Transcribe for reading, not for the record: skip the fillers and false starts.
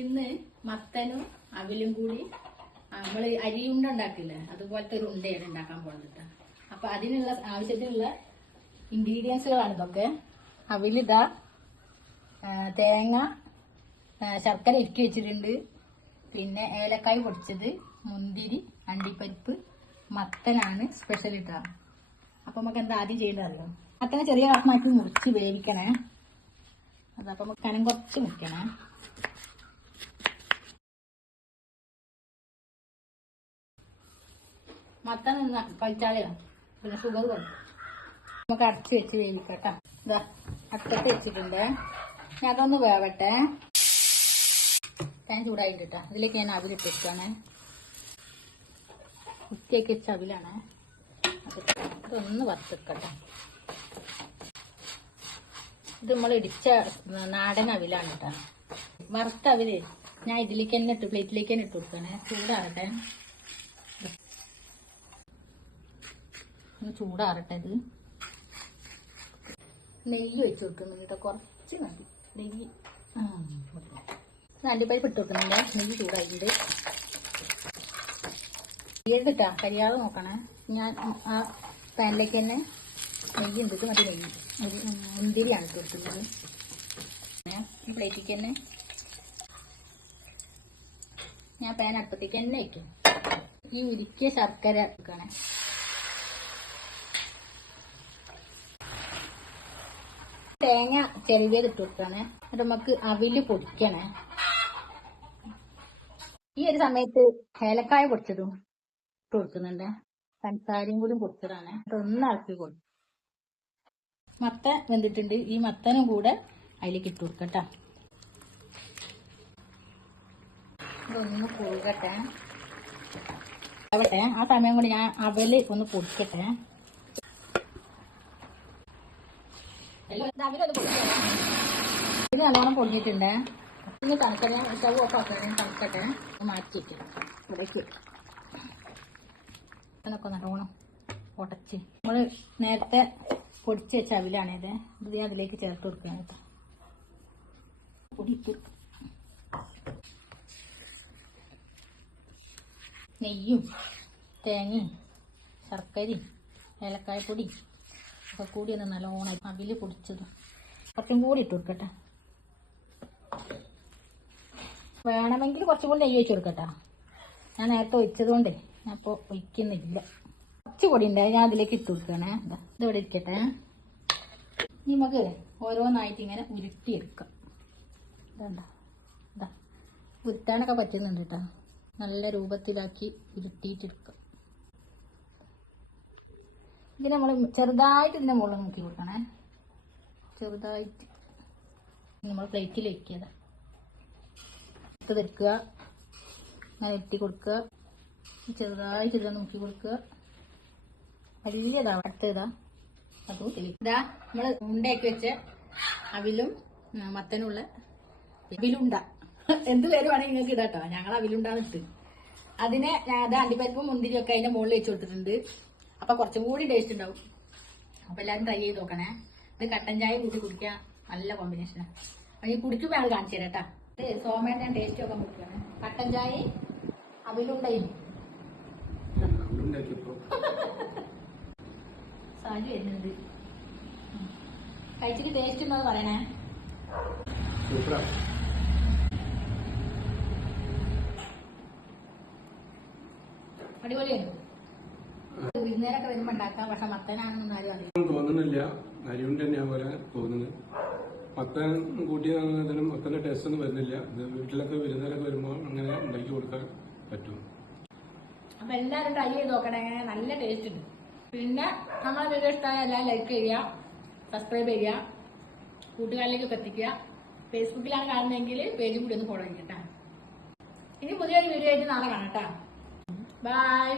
ഇന്ന് മത്തനും അവിലും കൂടി നമ്മൾ അരിയുണ്ട ഉണ്ടാക്കില്ലേ അതുപോലത്തെ ഒരു ഉണ്ടയാണ് ഉണ്ടാക്കാൻ പോകുന്നത്. അപ്പൊ അതിനുള്ള ആവശ്യത്തിനുള്ള ഇൻഗ്രീഡിയൻസുകളാണ് ഇതൊക്കെ. അവിലിതാ, തേങ്ങ, ശർക്കര ഇറുക്കി വെച്ചിട്ടുണ്ട്, പിന്നെ ഏലക്കായ് പൊടിച്ചത്, മുന്തിരി, അണ്ടിപ്പരിപ്പ്, മത്തനാണ് സ്പെഷ്യൽ ഇട്ടാ. അപ്പൊ നമുക്ക് എന്താ ആദ്യം ചെയ്യേണ്ടതല്ലോ, മത്തനെ ചെറിയ കഷ്ണമാക്കി മുറിച്ച് വേവിക്കണേ. അതപ്പൊ നമുക്ക് കനം കുറച്ച് മുറിക്കണേ. മത്തൻ കഴിച്ചാലേ പിന്നെ ഷുഗർ കൊടുക്കും. നമുക്ക് അടച്ച് വെച്ച് വേവിക്കട്ടോ. ഇതാ അടുപ്പത്ത് വെച്ചിട്ടുണ്ട്, ഞാൻ അതൊന്ന് വേവട്ടെ. ഞാൻ ചൂടായിട്ടാ ഇതിലേക്ക് ഞാൻ അവിലിട്ട് വെക്കാണ്. കുത്തിയൊക്കെ വെച്ച അവിലാണ്. ഇതൊന്ന് വറുത്തെടുക്കട്ടെ. ഇത് നമ്മൾ ഇടിച്ച നാടൻ അവിലാണ് കേട്ടോ. വറുത്ത അവില് ഞാൻ ഇതിലേക്ക് തന്നെ പ്ലേറ്റിലേക്ക് തന്നെ ഇട്ട് കൊടുക്കാണ്. ചൂടാറട്ടെ, ചൂടാറട്ടെ. ഇത് നെയ്യ് വെച്ച് കൊടുക്കുന്നുണ്ട് കേട്ടോ, കുറച്ച് മതി നെയ്യ്. അണ്ടിപ്പരിപ്പ് ഇട്ട് കൊടുക്കുന്നുണ്ട്. നെയ്യ് ചൂടായിട്ടുണ്ട്. കരിയാ കരിയാതെ നോക്കണേ. ഞാൻ ആ പാനിലേക്ക് തന്നെ നെയ്യ് ഉണ്ട്, മതി നെയ്യ്. ഒരു മുന്തിരിയാണ് ഇട്ട് കൊടുക്കുന്നത്. ഈ പ്ലേറ്റിലേക്ക് തന്നെ ഞാൻ പാൻ അടുപ്പത്തേക്ക് തന്നെ വയ്ക്കും. ഈ ഉരുക്കിയ ശർക്കര എടുക്കണേ. തേങ്ങ ചെറിയത് ഇട്ട് കൊടുക്കണേ. എന്നിട്ട് നമുക്ക് അവില് പൊടിക്കണേ. ഈ ഒരു സമയത്ത് ഏലക്കായ പൊടിച്ചതും ഇട്ട് കൊടുക്കുന്നുണ്ട്. പഞ്ചസാരയും കൂടി പൊടിച്ചതാണ്. ഒന്ന് ഇളക്കി കൊടുക്കും. മത്തൻ വെന്തിട്ടുണ്ട്. ഈ മത്തനും കൂടെ അതിലേക്ക് ഇട്ട് കൊടുക്കട്ടെ. ഇതൊന്ന് കുറുകട്ടെ. ആ സമയം കൊണ്ട് ഞാൻ അവല് ഒന്ന് പൊടിക്കട്ടെ. ഇത് നല്ലോണം പൊടിഞ്ഞിട്ടുണ്ട്. ഇനി തണുക്കണേ. Stove off ആക്കണേ. തണുക്കട്ടെ. മാറ്റിയിട്ട് ഇവിടേക്ക് ഇതൊക്കെ നല്ലോണം ഉടച്ച് നമ്മൾ നേരത്തെ പൊടിച്ച് വെച്ച അവിലാണിത്. ഇത് അതിലേക്ക് ചേർത്ത് കൊടുക്കുകയാണ്. പൊടിയിട്ട് നെയ്യും തേങ്ങയും ശർക്കരയും ഏലക്കായപ്പൊടി ഒക്കെ കൂടി ഒന്ന് നല്ലോണം അവില് പൊടിച്ചതും കുറച്ചും കൂടി ഇട്ട് കൊടുക്കട്ടെ. വേണമെങ്കിൽ കുറച്ചും കൂടി നെയ്യ് ഒഴിച്ച് കൊടുക്കട്ടെ. ഞാൻ നേരത്തെ ഒഴിച്ചതുകൊണ്ടേ ഞാൻ ഇപ്പോൾ ഒഴിക്കുന്നില്ല. കുറച്ച് പൊടി ഉണ്ടായി, ഞാൻ അതിലേക്ക് ഇട്ട് കൊടുക്കണേ. ഇതിവിടെ ഇരിക്കട്ടെ. ഇനി നമുക്ക് ഓരോന്നായിട്ട് ഇങ്ങനെ ഉരുട്ടിയെടുക്കാം. ഇതാ ഇതാ ഉരുട്ടാനൊക്കെ പറ്റുന്നുണ്ട് കേട്ടോ. നല്ല രൂപത്തിലാക്കി ഉരുട്ടിയിട്ടെടുക്കാം. ഇതിന് നമ്മൾ ചെറുതായിട്ട് ഇതിൻ്റെ മുകളിൽ നോക്കി കൊടുക്കണേ. ചെറുതായിട്ട് നമ്മൾ പ്ലേറ്റിൽ വെക്കുക. ഇത് വെക്കുക, അങ്ങനെ എത്തി കൊടുക്കുക. ചെറുതായിട്ട് ഇതിൽ നോക്കി കൊടുക്കുക. വലിയതാ അടുത്തതാ അതും ഇതാ നമ്മൾ ഉണ്ടയാക്കി വെച്ച അവിലും മത്തനുള്ള അവിലുണ്ട, എന്ത് പേര് വേണമെങ്കിൽ നിങ്ങൾക്ക് ഇടാട്ടോ. ഞങ്ങൾ അവിലുണ്ടാന്ന് ഇട്ട് അതിനെ അത് അണ്ടിപ്പരിപ്പും മുന്തിരിയും ഒക്കെ അതിന്റെ മുകളിൽ വെച്ച് കൊടുത്തിട്ടുണ്ട്. അപ്പൊ കുറച്ചും കൂടി ടേസ്റ്റ് ഉണ്ടാവും. അപ്പൊ എല്ലാവരും ട്രൈ ചെയ്ത് നോക്കണേ. ഇത് കട്ടൻ ചായ കൂട്ടി കുടിക്കാൻ നല്ല കോമ്പിനേഷനാണ്. അപ്പൊ ഈ കുടിക്കുമ്പോൾ ഞങ്ങൾ കാണിച്ചു തരാം കേട്ടാ. ഇത് സോമേട്ട ഞാൻ ടേസ്റ്റ് ഒക്കെ കുടിക്കുകയാണ്. കട്ടൻ ചായ അവിലുണ്ടായി സാജു വരുന്നുണ്ട്. കഴിച്ചിട്ട് ടേസ്റ്റ് ഉണ്ടോ പറയണേ. അടിപൊളിയാണ്. വിരുന്നേരൊക്കെ വരുമ്പോ ഉണ്ടാക്കാം. പക്ഷെ മത്തനാണെന്നൊന്നും ആരും അറിയാം തോന്നുന്നില്ല. അരിയുണ്ട് തന്നെയാ പോലെ തോന്നുന്നത്. മത്തൻ കൂട്ടിയതിനും മത്തന്റെ ടേസ്റ്റ് ഒന്നും വരുന്നില്ല. ഇത് വീട്ടിലൊക്കെ വിരുന്നേരൊക്കെ വരുമ്പോൾ അങ്ങനെ ഉണ്ടാക്കി കൊടുക്കാൻ പറ്റും. അപ്പൊ എല്ലാവരും ട്രൈ ചെയ്ത് നോക്കണേ. നല്ല ടേസ്റ്റ് ഉണ്ട്. പിന്നെ നമ്മളെ വീഡിയോ ഇഷ്ടമായ എല്ലാം ലൈക്ക് ചെയ്യുക, സബ്സ്ക്രൈബ് ചെയ്യുക, കൂട്ടുകാരിലേക്ക് എത്തിക്കുക. ഫേസ്ബുക്കിലാണ് കാണുന്നതെങ്കിൽ പേജും കൂടി ഒന്ന് ഫോളോ ചെയ്യട്ടാ. ഇനി പുതിയൊരു വീഡിയോ ആയിട്ട് നാളെ കാണാം കേട്ടാ. ബൈ.